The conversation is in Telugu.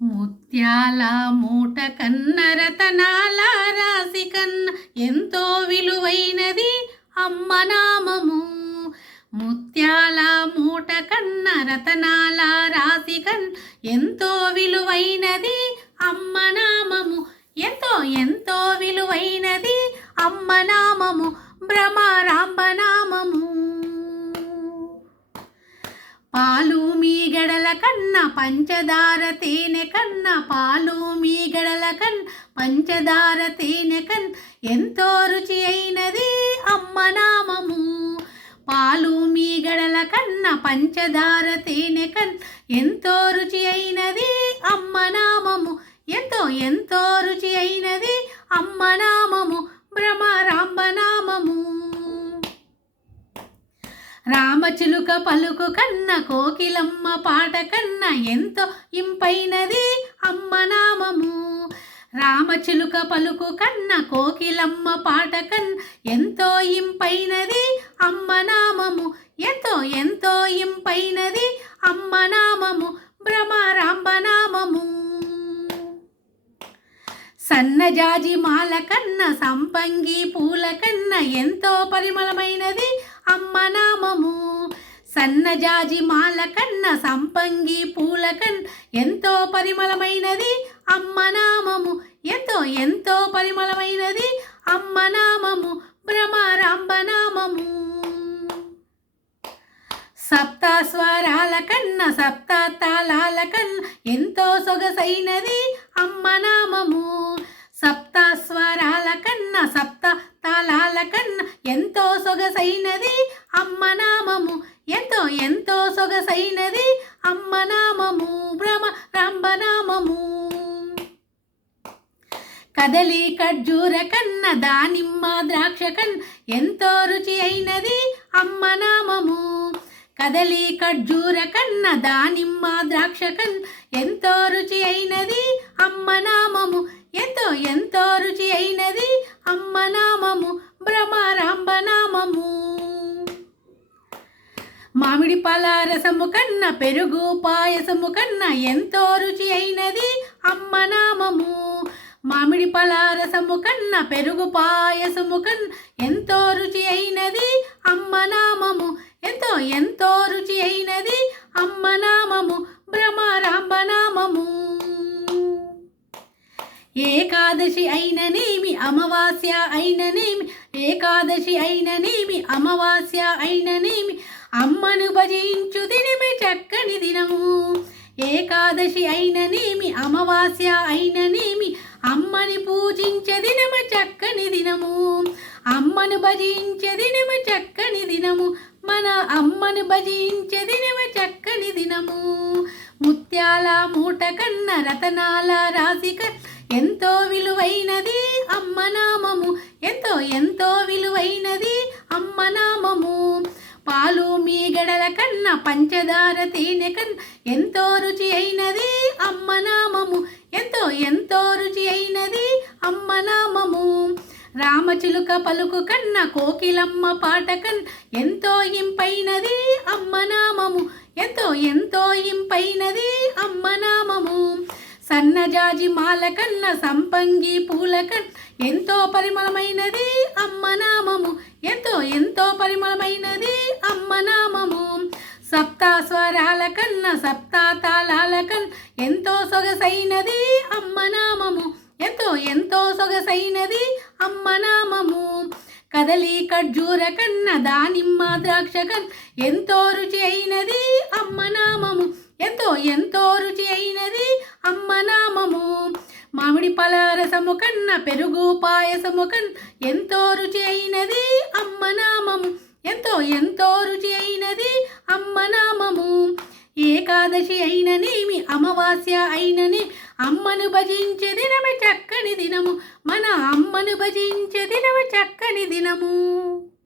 ముత్యాల మూట కన్న రతనాల రాశి కన్న ఎంతో విలువైనది అమ్మ నామము. ముత్యాల మూట కన్న రతనాల రాశి కన్న ఎంతో విలువైనది అమ్మ నామము. ఎంతో ఎంతో విలువైనది అమ్మ నామము, భ్రమరాంబ నామము. పాలు మీగడల కన్న పంచదార తేనె కన్న, పాలు మీగడల కన్న పంచదార తేనె కన్న ఎంతో రుచి అయినది అమ్మ నామము. పాలు మీగడల కన్న పంచదార తేనె కన్న ఎంతో రుచి అయినది అమ్మ నామము. ఎంతో ఎంతో రుచి అయినది అమ్మ నామము, భ్రమరాంబ నామము. రామచిలుక పలుకు కన్న కోకిలమ్మ పాట కన్న ఎంతో ఇంపైనది అమ్మ నామము. రామచిలుక పలుకు కన్న కోకిలమ్మ పాట కన్న ఎంతో ఇంపైనది అమ్మ నామము. ఎంతో ఎంతో ఇంపైనది అమ్మ నామము, భ్రమరాంబ నామము. సన్నజాజి మాల కన్న సంపంగి పూల కన్న ఎంతో పరిమళమైనది అమ్మ నామము. సన్నజాజి మాల కన్న సంపంగి పూల కన్న ఎంతో పరిమళమైనది అమ్మ నామము. ఎంతో ఎంతో పరిమళమైనది అమ్మ నామము, భ్రమరాంబ నామము. సప్త స్వరాల కన్న సప్త తాళాల కన్న ఎంతో సొగసైనది అమ్మ నామము. సప్త స్వరాల కన్న సప్త తాళాల కన్న ఎంతో సొగసైనది అమ్మ నామము. ఎంతో ఎంతో సొగసైనది అమ్మ నామము, భ్రమరాంబ నామము. కదలి ఖర్జూర కన్న దానిమ్మ ద్రాక్ష కన్న ఎంతో రుచి అయినది అమ్మ నామము. కదలి ఖర్జూర కన్న దానిమ్మ ద్రాక్ష కన్న ఎంతో రుచి అయినది అమ్మ నామము. ఎంతో ఎంతో రుచి అయినది అమ్మ నామము, భ్రమరాంబ నామము. మామిడి పల రసము కన్న పెరుగు పాయసము కన్న ఎంతో రుచి అయినది అమ్మ నామము. మామిడి పల రసము కన్న పెరుగు పాయసము కన్న ఎంతో రుచి అయినది అమ్మ నామము. ఎంతో ఎంతో రుచి అయినది అమ్మ నామము, భ్రమరాంబ నామము. ఏకాదశి అయిననేమి అమావాస్య అయిననేమి, ఏకాదశి అయిననేమి అమావాస్య అయిననేమి అమ్మను భజించు దినమే చక్కని దినము. ఏకాదశి అయిననేమి అమావాస్య అయిననేమి అమ్మని పూజించే దినము చక్కని దినము. అమ్మను భజించే దినము చక్కని దినము, మన అమ్మను భజించే దినము చక్కని దినము. ముత్యాల మూట కన్న రతనాల రాశి కన్న ఎంతో విలువైనది అమ్మ నామము. ఎంతో ఎంతో విలువైనది అమ్మ నామము. పాలు మీగడల కన్న పంచదార తేనె కన్న ఎంతో రుచి అయినది అమ్మ నామము. ఎంతో ఎంతో రుచి అయినది అమ్మ నామము. రామచిలుక పలుకు కన్న కోకిలమ్మ పాట కన్న ఎంతో ఇంపైనది అమ్మ నామము. ఎంతో ఎంతో ఇంపైనది అమ్మ నామము. సన్నజాజి మాల కన్న సంపంగి పూల కన్న ఎంతో పరిమళమైనది అమ్మ నామము. ఎంతో ఎంతో పరిమళమైనది అమ్మ నామము. సప్త స్వరాల కన్న సప్త తాళాల కన్న ఎంతో సొగసైనది అమ్మ నామము. ఎంతో ఎంతో సొగసైనది అమ్మ నామము. కదలి ఖర్జూర కన్న దానిమ్మ ద్రాక్ష కన్న ఎంతో రుచి అయినది అమ్మ నామము. ఎంతో ఎంతో రుచి అయినది అమ్మ నామము. మామిడి పల రసము కన్న పెరుగు పాయసము కన్న ఎంతో రుచి అయినది అమ్మ నామము. ఎంతో ఎంతో రుచి అయినది అమ్మ నామము. ఏకాదశి అయిననేమి అమావాస్య అయినని అమ్మను భజించే దినము చక్కని దినము, మన అమ్మను భజించే దినము చక్కని దినము.